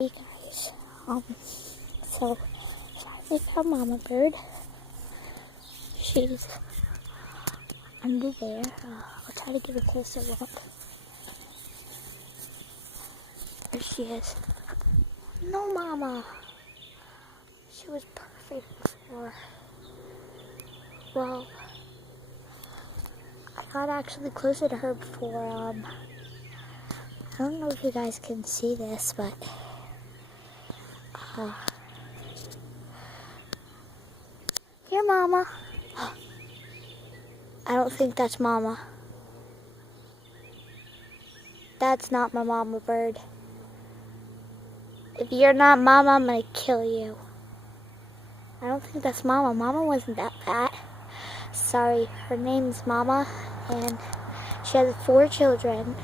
Hey guys, so I found Mama Bird. She's under there. I'll try to get a closer look. There she is. No, Mama. She was perfect before. Well, I got actually closer to her before. I don't know if you guys can see this, but here, Mama. I don't think that's Mama. That's not my Mama Bird. If you're not Mama, I'm gonna kill you. I don't think that's Mama. Mama wasn't that fat. Sorry, her name's Mama, and she has 4 children.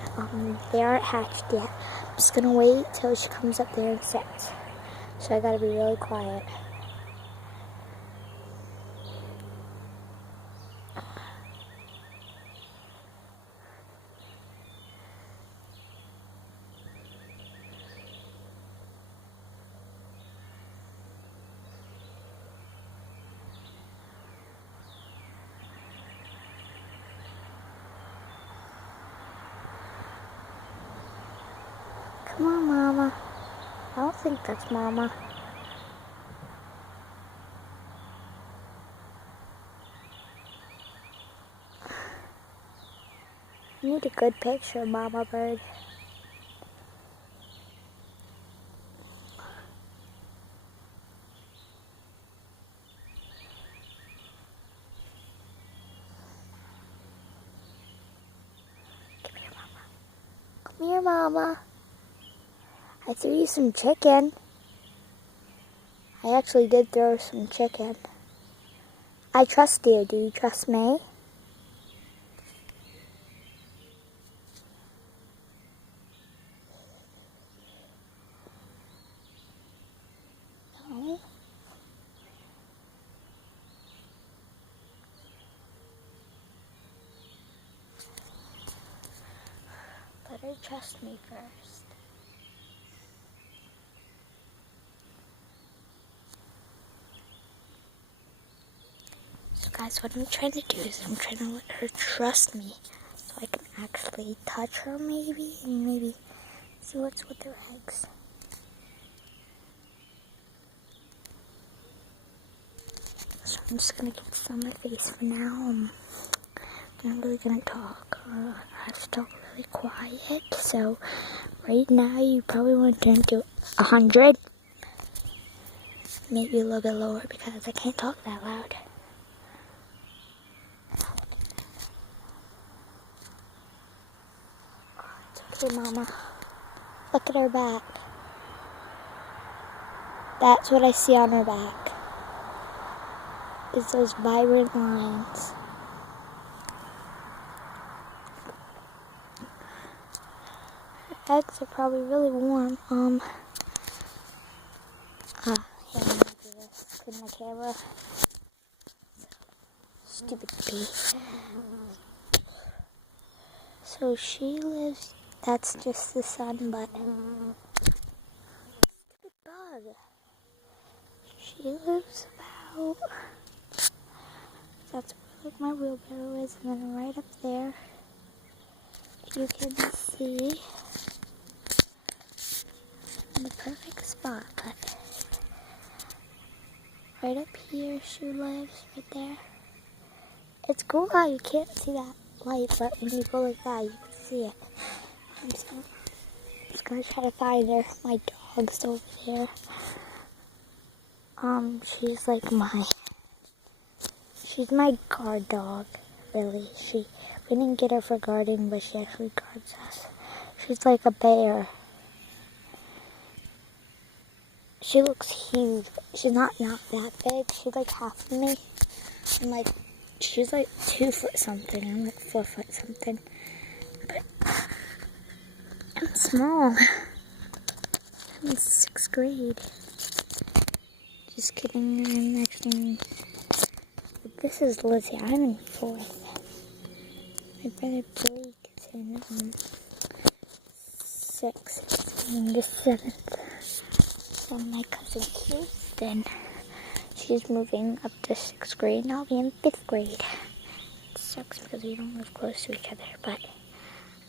They aren't hatched yet. I'm just gonna wait till she comes up there and sits. So I gotta be really quiet. Come on, Mama. I don't think that's Mama. I need a good picture of Mama Bird. Come here, Mama. Come here, Mama. I threw you some chicken. I actually did throw some chicken. I trust you. Do you trust me? No. Better trust me first. So guys, what I'm trying to do is I'm trying to let her trust me so I can actually touch her maybe and maybe see what's with her eggs. So I'm just gonna get this on my face for now. I'm not really gonna talk. I have to talk really quiet. So right now you probably want to turn to 100. Maybe a little bit lower because I can't talk that loud. It's okay, Mama. Look at her back. That's what I see on her back. Is those vibrant lines. Her eggs are probably really warm. Here, I'm gonna do this with my camera. Stupid bee. So she lives, that's just the sun, but stupid bug. She lives about, that's where my wheelbarrow is, and then right up there, you can see the perfect spot, but right up here she lives, right there. It's cool how you can't see that light, but when you go like that, you can see it. I'm just gonna try to find her. My dog's over there. She's like she's my guard dog, really. We didn't get her for guarding, but she actually guards us. She's like a bear. She looks huge. She's not that big. She's like half of me. She's like 2 foot something. I'm like 4 foot something. But I'm small. I'm in 6th grade. Just kidding. I'm actually. This is Lizzie. I'm in 4th. My brother Blake is in 6th. I'm in the 7th. And my cousin Kirsten, she's moving up to 6th grade, and I'll be in 5th grade. It sucks because we don't live close to each other, but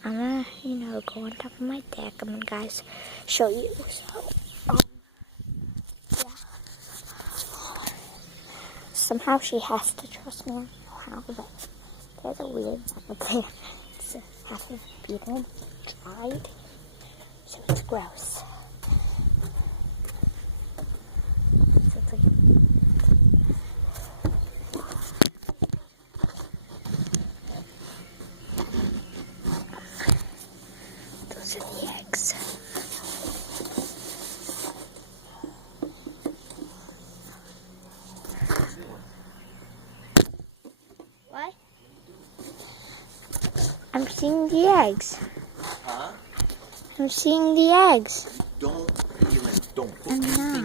I'm gonna, go on top of my deck. I'm gonna, guys, show you. So, yeah. Somehow she has to trust me. I don't know how, but there's a weird one there. It's half of beetle dried, so it's gross. So it's like, those are the eggs. What? I'm seeing the eggs. Huh? I'm seeing the eggs. Don't put I'm anything not.